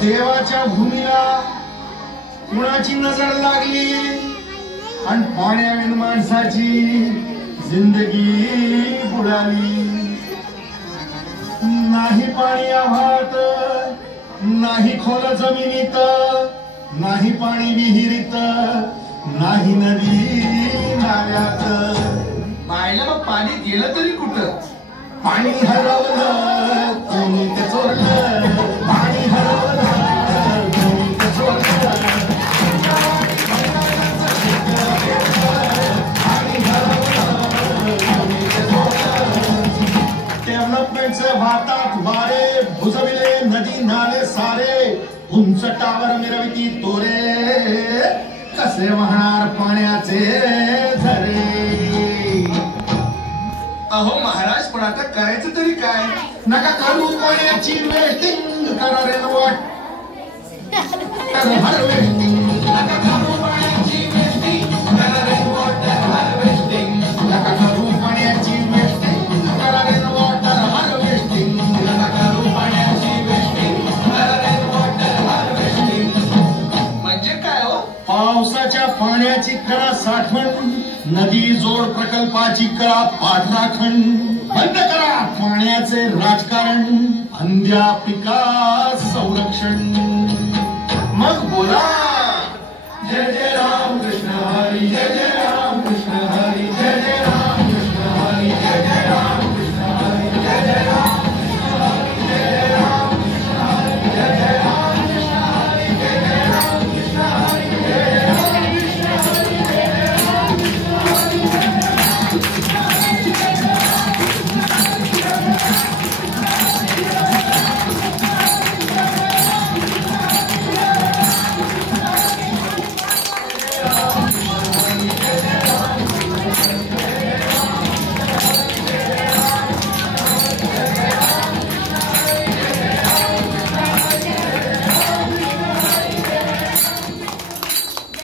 देवाच्या भूमीला कुणाची नजर लागली आणि पाण्याविन माणसाची जिंदगी बुडाली। नाही पाणी आभाळात, नाही खोल जमिनीत, नाही पाणी विहिरीत, नाही नदी नाल्यात। मायला मग पाणी गेलं तरी कुठं? पाणी हरवलं कोणी ते चोरलं, पाणी हरवलं कोणी ते चोरलं, पाणी हरवलं कोणी ते चोरलं। डेव्हलपमेंटचे भारतात वारे भुजविले नदी नाले सारे, उंच टावर मिरविती तोरे, कसे वाहणार पाण्याचे झरे। अहो महाराज, पण आता करायचं तरी काय? नका करू पाण्याची वेस्टिंग, करा रेनवॉट हार्वेस्टिंग। नका करू पाण्याची वेस्टिंग, करा रेनवॉटर हार्वेस्टिंग। नका करू पाण्याची वेस्टिंग, करा रेनवॉटर हार्वेस्टिंग। नका करू पाण्याची वेस्टिंग, करा रेनवॉटर हार्वेस्टिंग। म्हणजे काय हो? पावसाच्या पाण्याची करा साठवण, नदी जोड प्रकल्पाची करा पाठराखण। बंद करा पाण्याचे राजकारण, अंध्या पिका संरक्षण। मग बोला जय जय राम कृष्ण हरी, जय जय